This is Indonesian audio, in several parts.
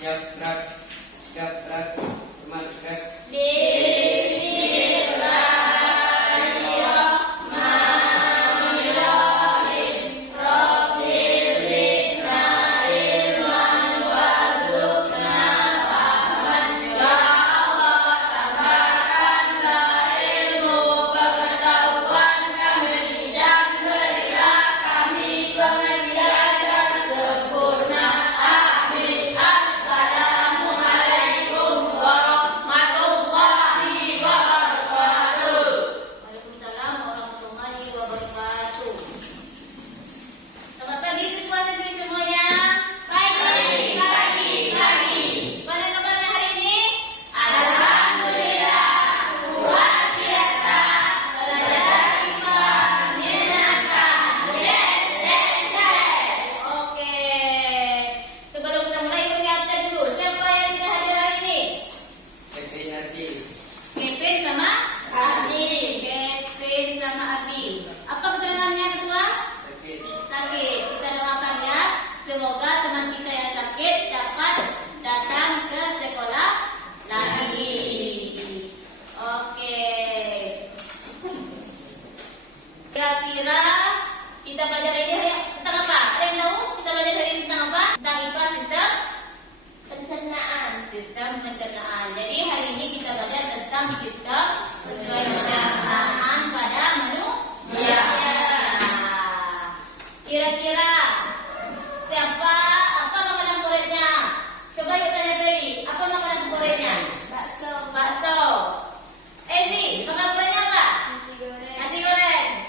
Gerak, gerak, teman gerak. Semoga teman kita yang sakit dapat datang ke sekolah lagi. Oke. Kira-kira kita belajar ini tentang apa? Ada yang tahu? Kita belajar hari ini tentang apa? Tentang IPA sistem pencernaan. Sistem pencernaan. Jadi hari ini kita belajar tentang sistem pencernaan pada manusia. Kira-kira siapa, apa makanan favoritnya? Coba yuk tanya Feli, apa makanan favoritnya? Bakso. Bakso. Ezi, makanan favoritnya apa? Nasi goreng. Nasi goreng.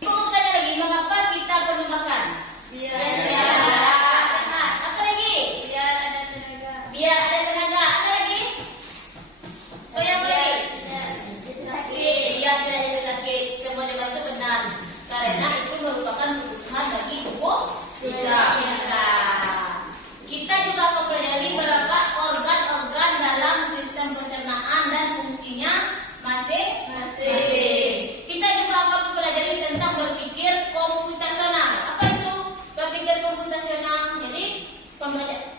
Ibu mau tanya lagi, mengapa kita perlu makan? Biar sehat. Apa lagi? biar ada tenaga. Biar ada tenaga. Ada lagi? Oh ya, apa lagi? Tidak sakit. Biar tidak jadi sakit. Semua jawaban itu benar. Karena itu merupakan kebutuhan bagi tubuh Tidak. Kita juga akan pelajari beberapa organ-organ dalam sistem pencernaan dan fungsinya masing-masing. Kita juga akan pelajari tentang berpikir komputasional. Apa itu berpikir komputasional? Jadi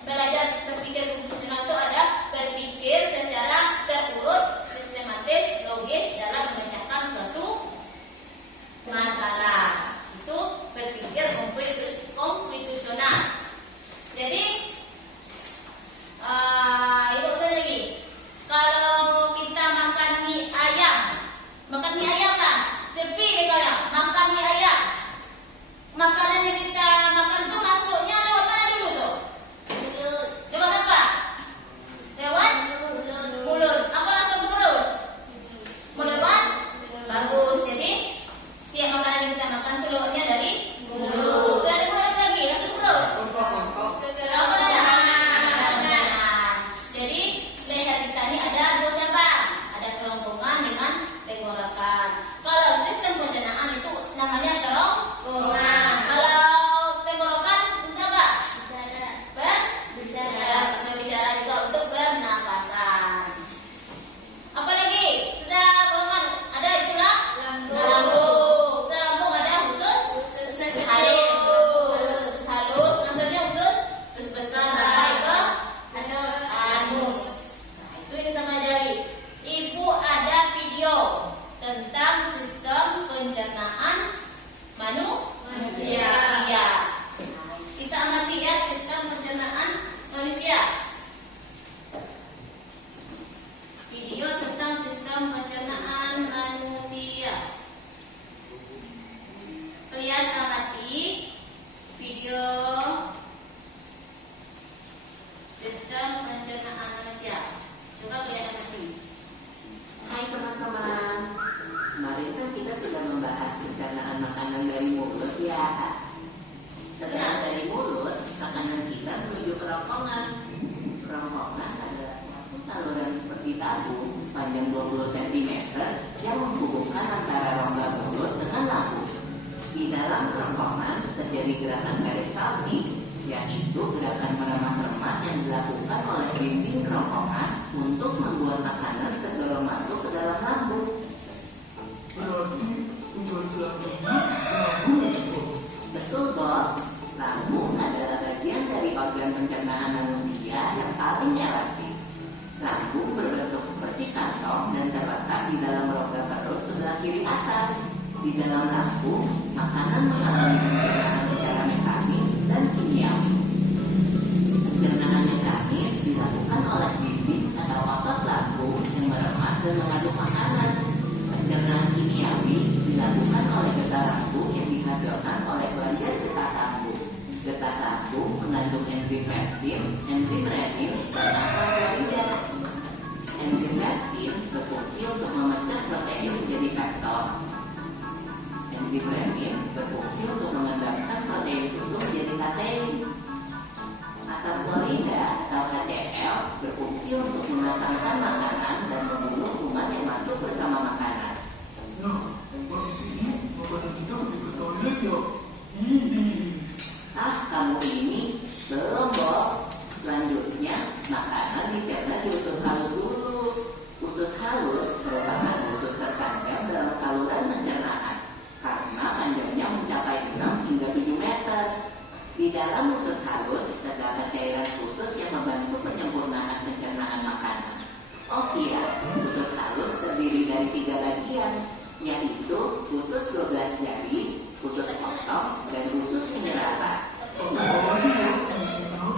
belajar berpikir komputasional itu ada berpikir secara terurut, sistematis, logis dalam memecahkan suatu masalah. Itu berpikir komputasional. Jadi ibu tanya lagi, kalau kita makan mie ayam kan? Sepi kalau makan mie ayam, makanan yang kita makan tuh masuknya lewat mana dulu tuh? Mulut. Lewat apa? Lewat mulut. Apa langsung ke perut? Lewat? Bagus. Jadi tiap makanan yang kita makan tuh lewatnya dari mulut. Sudah ada mulut lagi, langsung ke perut. Apa namanya? Jadi leher kita ini ada dua cabang, ada kerongkongan dengan tenggorokan. Kalau sistem pencernaan itu namanya kerongkongan. Kalau tenggorokan untuk apa? Berbicara juga untuk bernapasan. Apa lagi? Sudah kerongkongan ada itulah lambung. Sudah lambung ada usus halus, maksudnya usus besar sampai ke anus. Nah, itu yang kita pelajari. Ibu ada video tentang sistem pencernaan manusia. Nah, kita amati ya sistem pencernaan manusia. Video tentang sistem pencernaan manusia. Kalian amati video sistem pencernaan manusia. Coba kalian amati. Hai teman-teman, kemarin kan kita sudah membahas pencernaan makanan dari mulut ya. Setelah dari mulut, makanan kita menuju kerongkongan. Kerongkongan adalah suatu saluran seperti tabung sepanjang 20 cm yang menghubungkan antara rongga mulut dengan lambung. Di dalam kerongkongan terjadi gerakan peristaltik, yaitu gerakan meremas-remas yang dilakukan oleh dinding kerongkongan untuk membuat makanan terdorong masuk ke dalam lambung. Berarti tujuan selanjutnya lambung. Betul, Bob. Lambung adalah bagian dari organ pencernaan manusia yang paling elastis. Lambung berbentuk seperti kantong dan terletak di dalam rongga perut sebelah kiri atas. Di dalam lambung, makanan mengalami pencernaan secara mekanis dan kimiawi. Pencernaan mekanis dilakukan oleh bibit atau otot lambung yang meremas dan mengaduk makanan. Pencernaan kimiawi dilakukan oleh getah lambung yang dihasilkan oleh bagian getah lambung. Getah lambung mengandung enzim pepsin, enzim renin, dan asam chlorida. Enzim pepsin berfungsi untuk memecah protein menjadi peptol. Enzim renin berfungsi untuk mengendapkan protein susu menjadi kasein. Asam chlorida atau HCl berfungsi untuk memasangkan makanan dan membunuh kuman yang masuk bersama makanan. Nah, habis ini makanan kita pergi ke toilet ya. Hihi. Kamu ini belum, Bob. Selanjutnya, makanan dicerna di usus halus dulu. Usus halus merupakan usus terpanjang dalam saluran pencernaan karena panjangnya mencapai 6 hingga 7 meter. Di dalam usus halus terdapat cairan khusus yang membantu penyempurnaan pencernaan makanan. Oh iya, usus halus terdiri dari 3 bagian, yaitu usus 12 jari, usus kosong, dan usus penyerapan. Apa lagi ya di sana?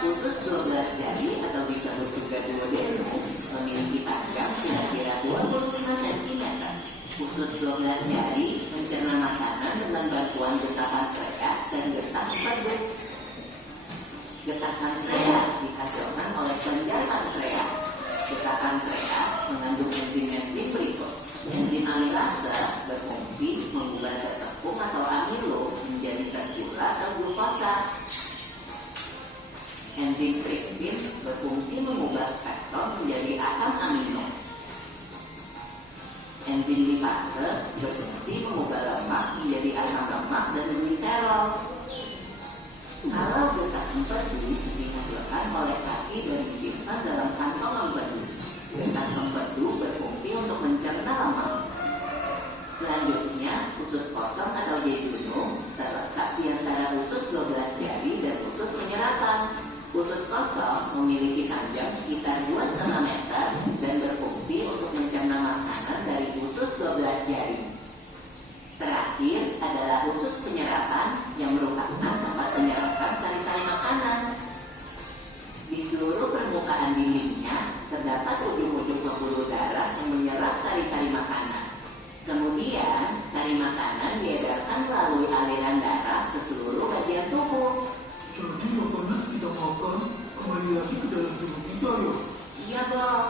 Usus 12 jari atau disebut juga duodenum memiliki panjang kira-kira 25 cm. Usus 12 jari mencerna makanan dengan bantuan getah pankreas dan getah empedu. Getah pankreas dihasilkan oleh kelenjar pankreas. Getah pankreas mengandung enzim-enzim berikut. Enzim amilase berfungsi mengubah zat tepung atau amilo menjadi zat gula atau glukosa. Enzim tripsin berfungsi mengubah peptol menjadi asam amino. Enzim lipase berfungsi mengubah lemak menjadi asam lemak dan gliserol. Kalau getah empedu dihasilkan oleh kaki dan simpan dalam kantong empedu. Getah empedu berfungsi untuk mencerna lemak. Selanjutnya, usus kosong atau jejunum terletak di antara usus 12 jari dan usus penyerapan. Usus kosong memiliki panjang sekitar 2,5 meter dan berfungsi untuk mencerna makanan dari usus 12 jari. Terakhir adalah usus penyerapan yang merupakan tempat penyerapan sari-sari makanan. Di seluruh permukaan dindingnya terdapat ujung-ujung pembuluh darah yang menyerap sari-sari makanan. Kemudian, sari makanan diedarkan melalui aliran darah ke seluruh bagian tubuh. Jadi makanan kita makan kembali lagi ke dalam tubuh kita ya. Iya, Bob.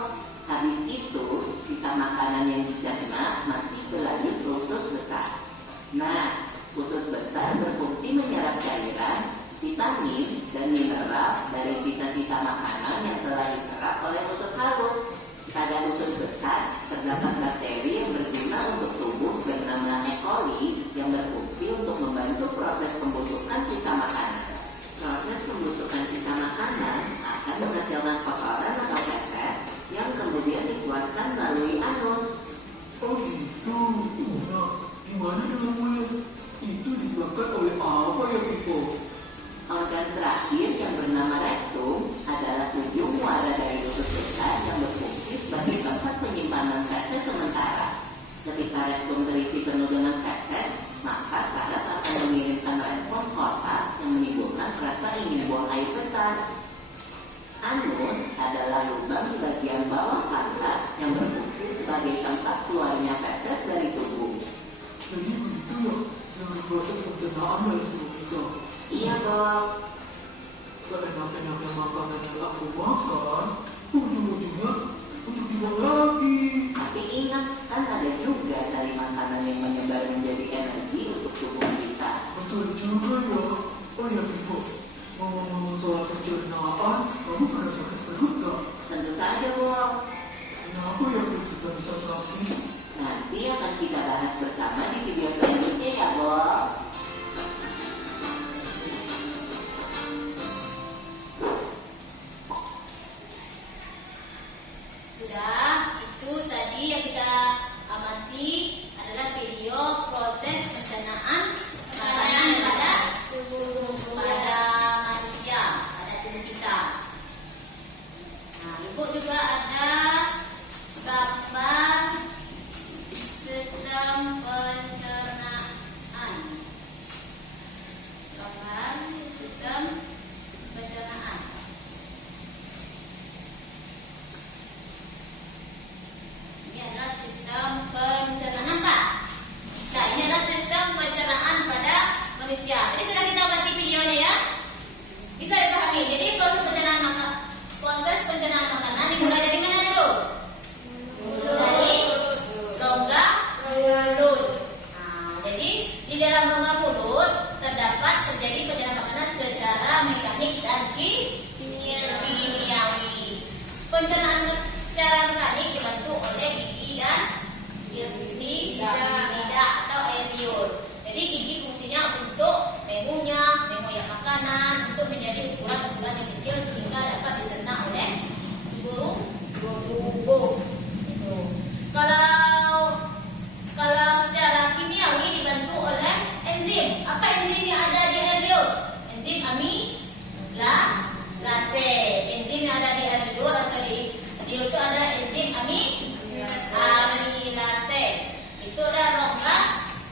Habis itu, sisa makanan yang dicerna masih berlanjut ke usus besar. Nah, usus besar berfungsi menyerap cairan, vitamin, dan mineral dari sisa-sisa makanan yang telah diserap oleh usus halus. Pada usus besar, terdapat bakteri yang berguna untuk tubuh bernama E. coli yang berfungsi untuk membantu proses pembusukan sisa makanan. Proses pembusukan sisa makanan akan menghasilkan kotoran atau feses yang kemudian dikeluarkan melalui anus. Oh gitu. Nah, gimana dengan mulut? Itu disebabkan oleh apa ya, Pipo? Organ terakhir yang bernama rektum adalah ujung muara dari usus besar yang berfungsi sebagai tempat penyimpanan feses sementara. Ketika rektum terisi penuh dengan feses, maka saraf akan mengirimkan respon otak yang menimbulkan rasa ingin buang air besar. Anus adalah lubang di bagian bawah pantat yang berfungsi sebagai tempat keluarnya feses dari tubuh. Jadi begitu ya, dengan proses pencernaan dalam tubuh kita. Iya, Bob. Seenak-enaknya makanan yang aku makan, ujung-ujungnya untuk dibuang lagi. Tapi ingat, kan ada juga sari makanan yang menyebar menjadi energi untuk tubuh kita. Betul juga ya. Oh ya, Pipo. Ngomong-ngomong soal pencernaan, kamu pernah sakit perut gak? Tentu saja, Bob. Kenapa ya perut kita bisa sakit? Nanti akan kita bahas bersama di video selanjutnya ya, Bob. Sudah, itu tadi yang kita amati adalah video proses pencernaan makanan pada manusia, pada tubuh kita. nih. Jadi proses pencernaan makanan dimulai dari mana dulu? Dari rongga mulut. Nah, jadi di dalam rongga mulut terjadi pencernaan makanan secara mekanik dan kimiawi. Pencernaan secara mekanik dibantu oleh gigi dan lidah atau air liur. Jadi gigi fungsinya untuk mengunyah makanan untuk menjadi ukuran-ukuran yang kecil sehingga dapat dicerna oleh tubuh. Itu. Kalau secara kimiawi dibantu oleh enzim. Apa enzim yang ada di air liur? Enzim amilase. Enzim yang ada di air liur atau di liur itu adalah enzim amilase. Itu ada rongga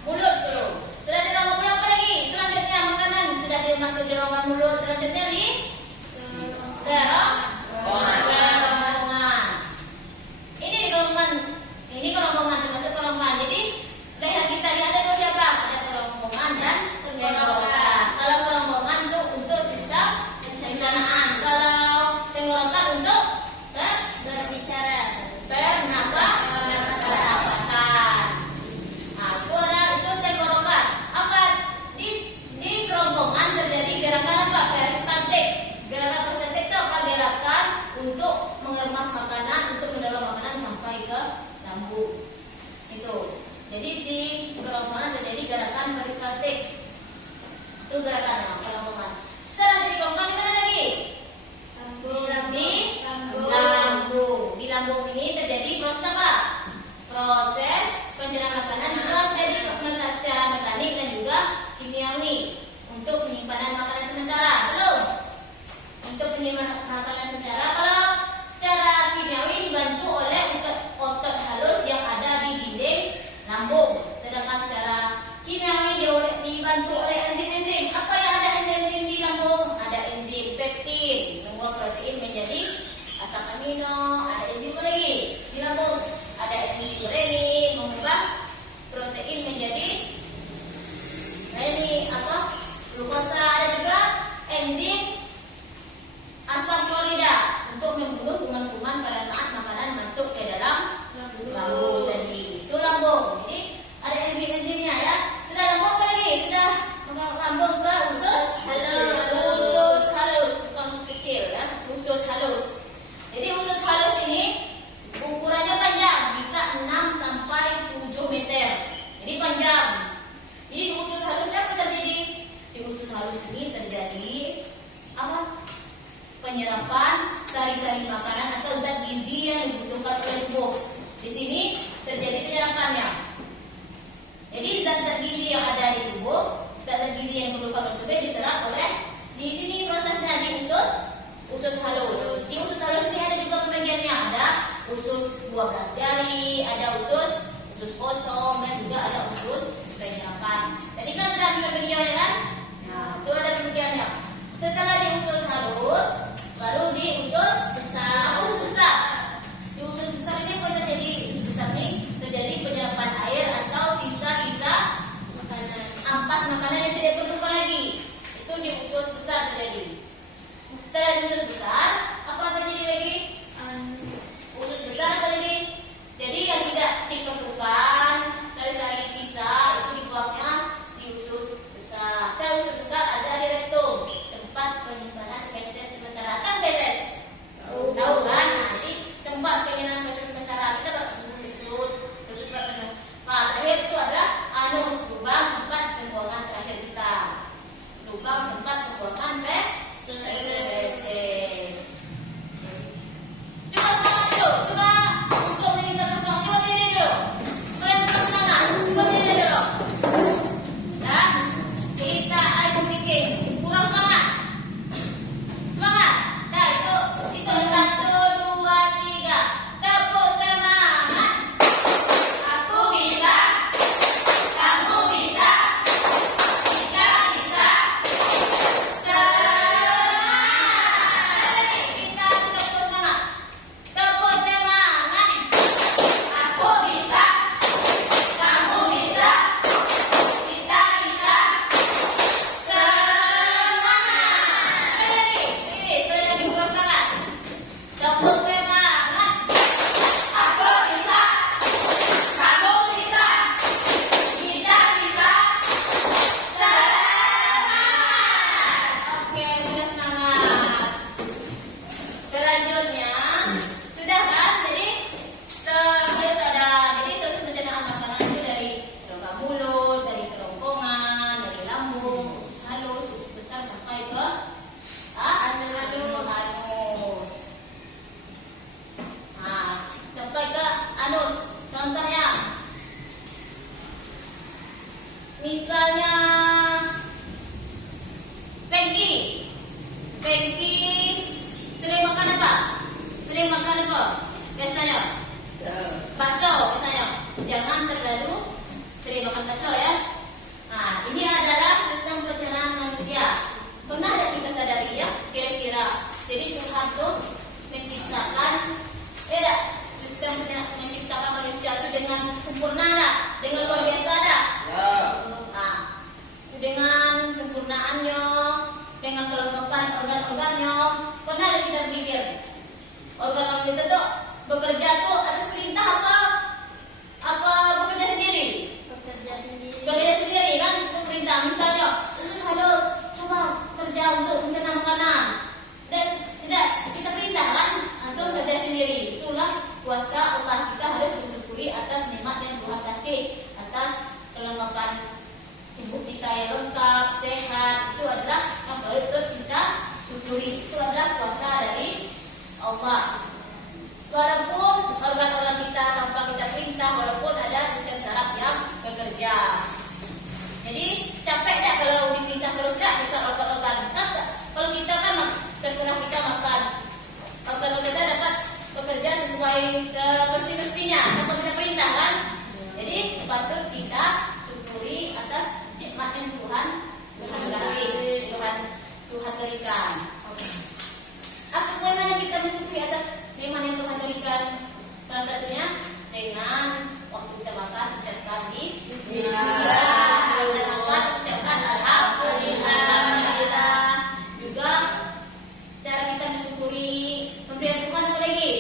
mulut dulu. Sudah di rongga mulut apa lagi? Selanjutnya makanan sudah dimasuk di rongga mulut. Selanjutnya di kerongkongan. Ini di kerongkongan. Ini kerongkongan termasuk kerongkongan. Jadi leher kita ini ada dua siapa? Ada kerongkongan dan tenggorokan. Kalau kerongkongan itu untuk sistem pencernaan. Kalau tenggorokan untuk Berbicara. pernapasan. Nah, itu tenggorokan. Apa di kerongkongan terjadi gerakan apa? Peristaltik. Gerakan peristaltik itu apa? Gerakan untuk mengemas makanan, untuk mendorong makanan sampai ke lambung. Itu. Jadi di kerongkongan terjadi gerakan peristaltik. Itu gerakan kerongkongan. Setelah dari kerongkongan di mana lagi? Di lambung. Di lambung ini terjadi proses apa? Proses pencernaan makanan juga terjadi secara mekanik dan juga kimiawi untuk penyimpanan makanan sementara. Belum? Untuk penyimpanan makanan sementara, kalau secara kimiawi dibantu oleh otot halus yang ada di dinding lambung. Sedangkan secara kimiawi dibantu oleh enzim-enzim. Apa yang ada enzim-enzim di lambung? Ada enzim pektin, membuat protein menjadi asam amino. Ada enzim apa lagi di lambung? Ada enzim renin, mengubah protein menjadi glukosa. Ada juga enzim asam klorida untuk membunuh kuman-kuman pada saat makanan masuk ke dalam lambung tadi. Itu lambung. Jadi ada enzim-enzimnya ya. Sudah lambung apa lagi? Sudah lambung ke usus halus. Usus halus, bukan usus kecil ya. Usus halus. Jadi usus halus ini ukurannya panjang, bisa 6 sampai 7 meter. Jadi panjang. Jadi di usus halus apa terjadi? Di usus halus ini terjadi apa? Penyerapan sari-sari makanan atau zat gizi yang dibutuhkan oleh tubuh. Di sini terjadi penyerapannya. Jadi zat-zat gizi yang ada di tubuh, zat-zat gizi yang diperlukan oleh tubuh diserap oleh di sini prosesnya di usus halus. Di usus halus ini ada juga pembagiannya, ada usus 12 jari, ada usus kosong dan juga ada usus penyerapan. Tadi kan sudah kita video ya kan? Nah, itu ada pembagiannya. Setelah di usus halus, baru di usus besar. Di usus besar ini apa terjadi? Usus besar ini terjadi penyerapan air atau sisa-sisa ampas makanan yang tidak diperlukan lagi. Itu di usus besar terjadi. Setelah di usus besar, apa terjadi lagi? Usus besar apa lagi? Jadi yang tidak diperlukan sari-sari sisa itu dibuangnya di usus besar. Setelah usus besar ada di rektum. Hengki sering makan apa? Sering makan apa? Biasanya bakso misalnya. Jangan terlalu sering makan bakso ya. Nah, ini adalah sistem pencernaan manusia. Pernah ada kita sadari ya? Kira-kira. Jadi Tuhan tuh menciptakan, sistem menciptakan manusia itu dengan sempurna lah, dengan luar biasa dah. Nah, dengan sempurnaannya, dengan kelengkapan organ-organnya, pernah ada kita berpikir organ-organ kita tuh bekerja tuh atas perintah apa bekerja sendiri? Bekerja sendiri kan itu perintah. Misalnya, terus harus coba kerja untuk mencerna makanan. Dan tidak kita perintah kan, langsung kerja sendiri. Itulah kuasa Allah. Kita harus bersyukuri atas nikmat yang Tuhan kasih, atas kelengkapan tubuh kita yang lengkap, sehat. Itu adalah yang betul kita syukuri. Itu adalah kuasa dari Allah. Walaupun organ-organ kita tanpa kita perintah, walaupun ada sistem saraf yang bekerja. Jadi capek tak kalau diperintah terus tak bisa organ-organ. Kalau kita kan terserah kita makan. Organ-organ kita dapat bekerja sesuai seperti mestinya tanpa kita perintah kan. Jadi patut kita syukuri atas nikmat yang Tuhan kasih, Tuhan berikan. Apa bagaimana kita mensyukuri atas nikmat yang Tuhan berikan? Salah satunya dengan waktu kita makan ucapkan bismillah. Kita makan ucapkan alhamdulillah. Juga cara kita mensyukuri pemberian Tuhan apa lagi?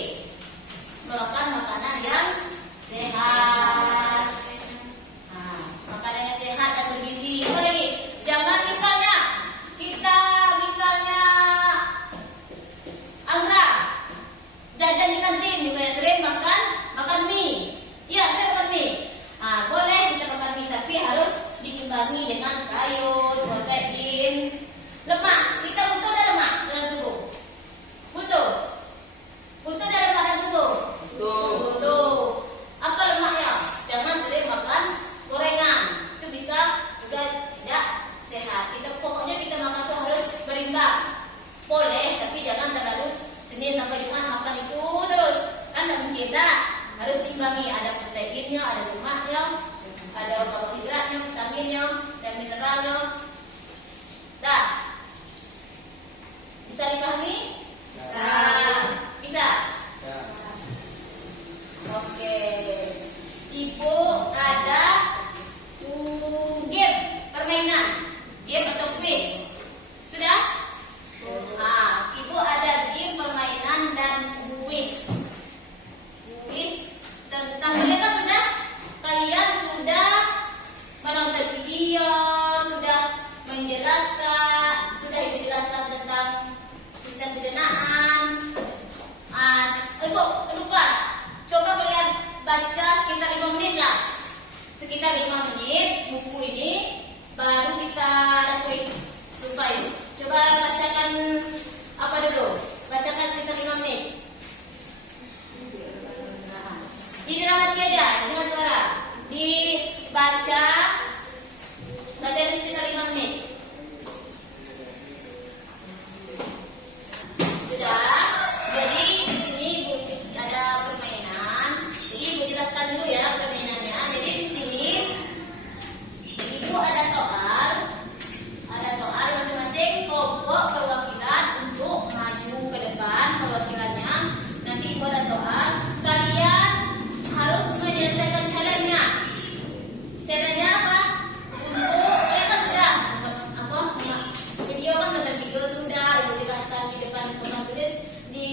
Makan makanan yang sehat. Nah, makanan yang sehat dan bergizi. Apa lagi? Jangan misalnya Anggra jajan di kantin, misalnya sering makan mie. Iya, sering makan mie. Nah, boleh kita makan mie, tapi harus diimbangi dengan sayur, protein, lemak. Kita butuh ada lemak dalam tubuh. Butuh ada lemak dalam tubuh. Butuh. Apa lemaknya? Jangan sering makan gorengan. Itu bisa juga tidak sehat. Pokoknya kita makan itu harus berimbang. Boleh, tapi jangan terlalu Senin sampai Jumat makan itu terus. Kan tidak mungkin tak. Harus diimbangi. Ada proteinnya, ada lemaknya, ada karbohidratnya, vitaminnya, dan mineralnya. Dah. Bisa dipahami? Bisa. Oke. Ibu ada game, permainan. Game atau quiz. Sudah? Nah, Ibu ada game, permainan, dan kuis. Kuis tentang kalian sudah menonton video, sudah Ibu jelaskan tentang sistem pencernaan. Ibu lupa, coba kalian baca sekitar 5 menit lah. Sekitar 5 menit buku ini, baru kita ada kuis. Lupa Ibu. Coba bacakan apa dulu? Bacakan sekitar 5 menit. Di dalam hati aja, dengan suara. Dibaca sekitar 5 menit. Sudah. Jadi di sini Ibu ada permainan. Jadi Ibu jelaskan dulu ya permainannya. Jadi di sini Ibu ada soal masing-masing kelompok perwakilan untuk maju ke depan perwakilannya. Nanti Ibu ada soal, kalian harus menyelesaikan challenge-nya. Challenge-nya apa? Untuk lihat sudah video kan nonton video sudah, Ibu jelaskan di depan papan tulis, di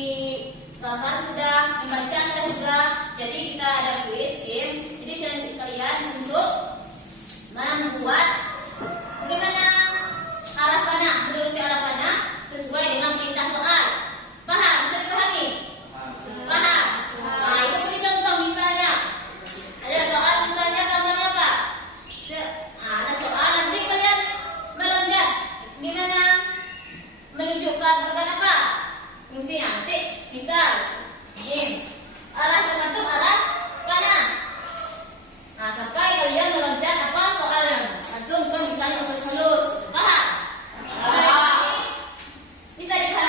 gambar sudah, membaca sudah juga. Jadi kita ada quiz game. Jadi challenge kalian untuk membuat bagaimana arah panah, menuruti arah panah sesuai dengan perintah soal. Paham? Bisa dipahami? Paham? Nah, itu beri contoh misalnya. Ada soal misalnya gambarnya apa? Ada soal nanti kalian meloncat. Gimana? Menunjukkan organ apa? Fungsinya. Nanti misal arah tergantung arah panah. Nah, sampai kalian meloncat apa soalnya? Langsung ke misalnya halus. Paham? Bisa dipahami?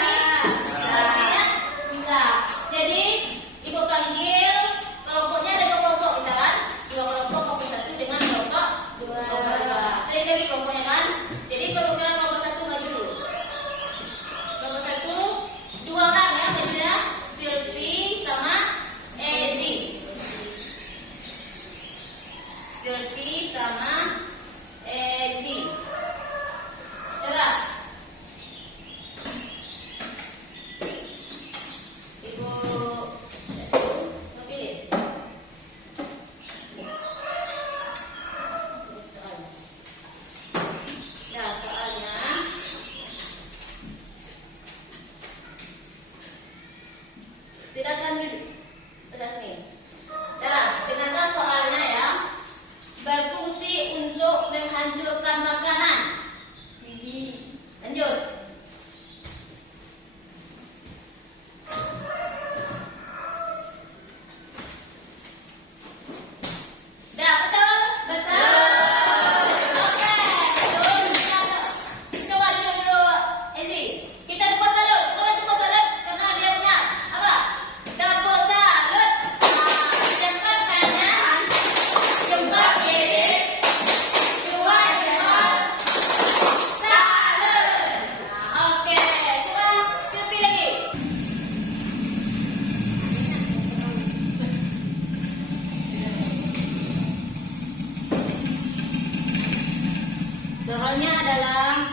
Soalnya adalah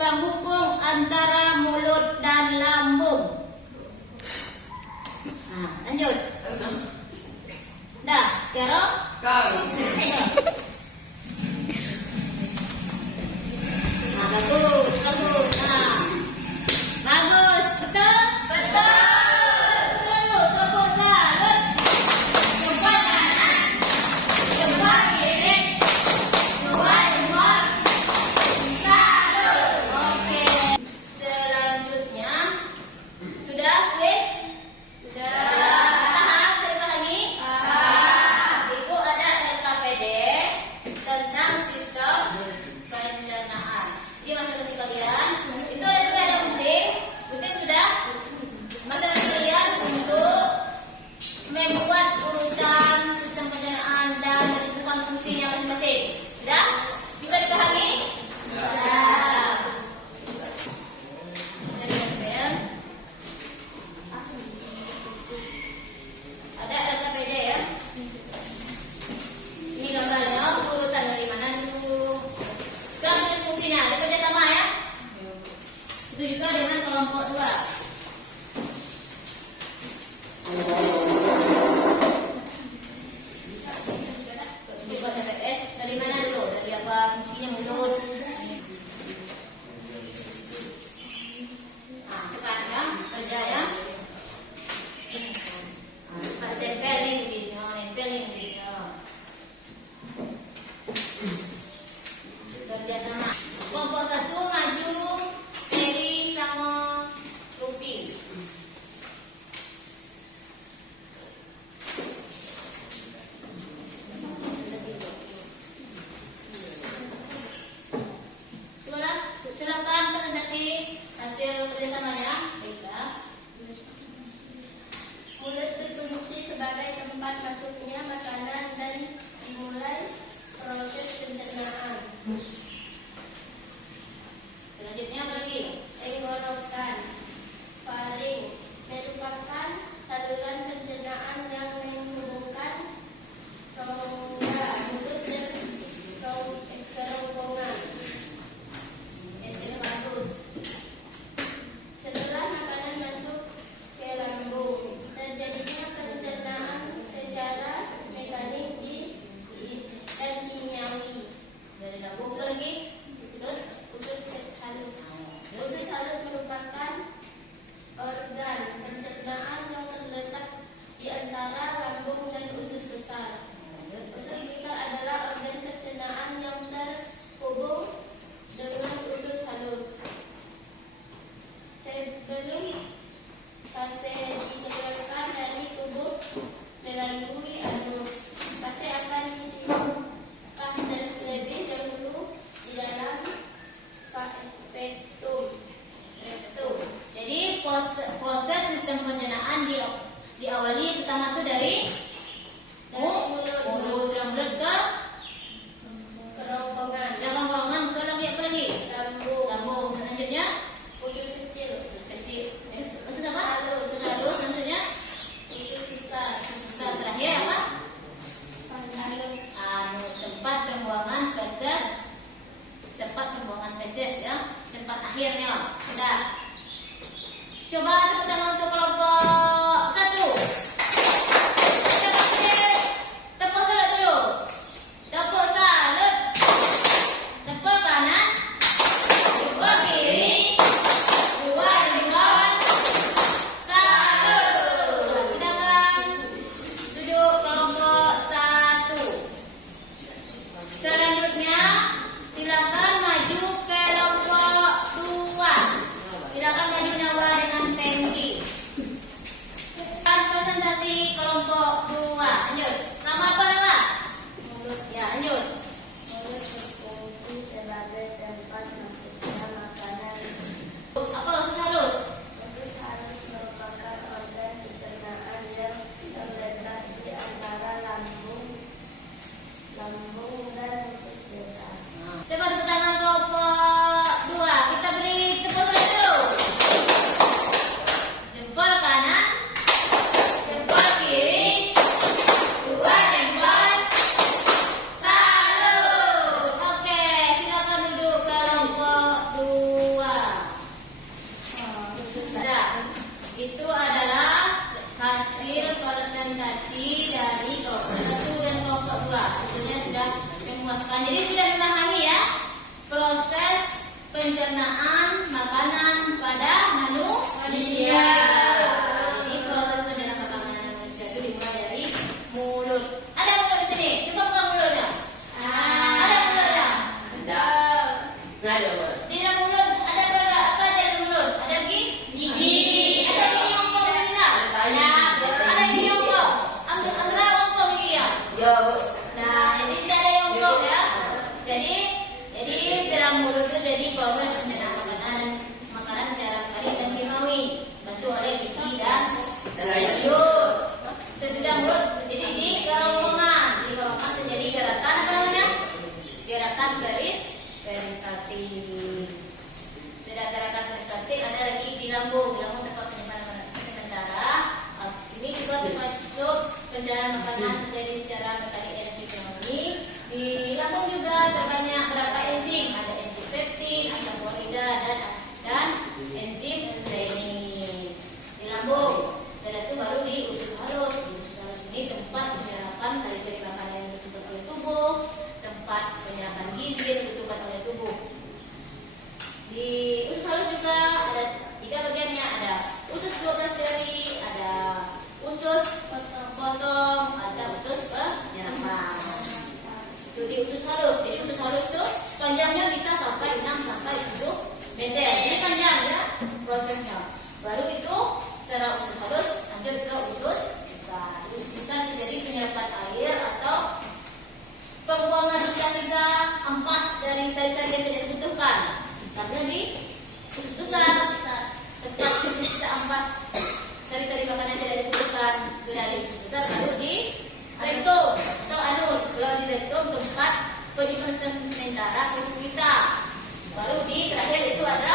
penghubung antara mulut dan lambung. Nah, lanjut. Dah, Tiara? Nah, bagus, bagus. Nah, bagus, betul? Betul. Terus, tepuk salut. Cepat kanan, cepat kiri, dua jempol, salut. Oke. Selanjutnya, sudah kuis? Sudah. Paham? Sudah lagi? Paham. Ibu ada LKPD tentang sistem pencernaan. Jadi masing-masing kalian itu ada gunting. Gunting sudah. Masing-masing kalian untuk membuat urutan sistem pencernaan dan menentukan fungsinya masing-masing. Sudah? Bisa dipahami? Sudah. Bisa ditempel. Ada LKPD ya. Ini gambarnya urutan dari mana dulu. Sekarang tulis fungsinya, ada kerjasama ya. Itu juga dengan kelompok 2. Buat TPS dari mana dulu? Dari apa fungsinya mulut? Nah, cepat ya, kerja ya. Ada tempel nih di sini, nempel nih di sini. Kerjasama. Kelompok 1 maju, Dewi sama Rupi. Itulah, silakan presentasi hasil kerjasamanya. Baiklah. Mulut berfungsi sebagai tempat masuknya makanan dan dimulai proses pencernaan. Selanjutnya apa lagi? Tenggorokan, faring merupakan saluran pencernaan yang menghubungkan rongga mulut dan kerongkongan. Hasilnya bagus. Setelah makanan masuk ke lambung, terjadinya pencernaan secara mekanik dan kimiawi. Dari lambung apa lagi? Terus Usus halus. Usus halus merupakan organ pencernaan yang terletak di antara lambung dan usus besar. Usus besar adalah organ pencernaan yang terhubung dengan usus halus. Sebelum fase dikeluarkan dari tubuh melalui anus, fase akan disimpan terlebih dahulu di dalam rectum. Jadi proses sistem pencernaan diawali pertama itu dari mulut. Sudah mulut ke Kerongkongan, kerongkongan ke lagi apa lagi? lambung, Lambung. Selanjutnya usus kecil, usus kecil. Usus apa? Usus halus. Selanjutnya usus besar, besar. Terakhir apa? anus. Anus, tempat pembuangan feses. Tempat pembuangan feses ya. Tempat akhirnya. Sudah. Coba tepuk tangan untuk kelompok 1. Tepuk salut dulu. Tepuk salut. Tepuk kanan. Tepuk kiri. Dua jempol. Salut. Silakan duduk kelompok 1. Selanjutnya silakan maju ke kelompok 2. Silakan maju Nawa dengan pen peristaltik. Sudah gerakan peristaltik, ada lagi di lambung. Di lambung tempat penyimpanan sementara. Sini juga termasuk pencernaan makanan terjadi secara mekanik dan fisiologi. Di lambung juga terbanyak berapa enzim? Ada enzim peptin, asam klorida dan enzim renin. Di lambung. Setelah itu baru di usus halus. Di usus halus ini tempat penyerapan sari-sari makanan yang dibutuhkan oleh tubuh, tempat penyerapan gizi yang dibutuhkan oleh tubuh. Di usus halus juga ada 3 bagiannya, ada usus 12 jari, ada usus kosong, ada usus penyerapan. Itu di usus halus. Jadi usus halus itu panjangnya bisa sampai 6 sampai 7 meter. Ini panjang ya prosesnya. Baru itu setelah usus halus lanjut ke usus besar. Usus besar terjadi penyerapan air atau pembuangan sisa-sisa ampas dari sari-sari yang tidak dibutuhkan. Karena di usus besar tempat sisa-sisa ampas sari-sari makanan yang tidak dibutuhkan. Sudah di usus besar baru di rektum atau anus. Kalau di rektum tempat penyimpanan sementara usus kita. Baru di terakhir itu ada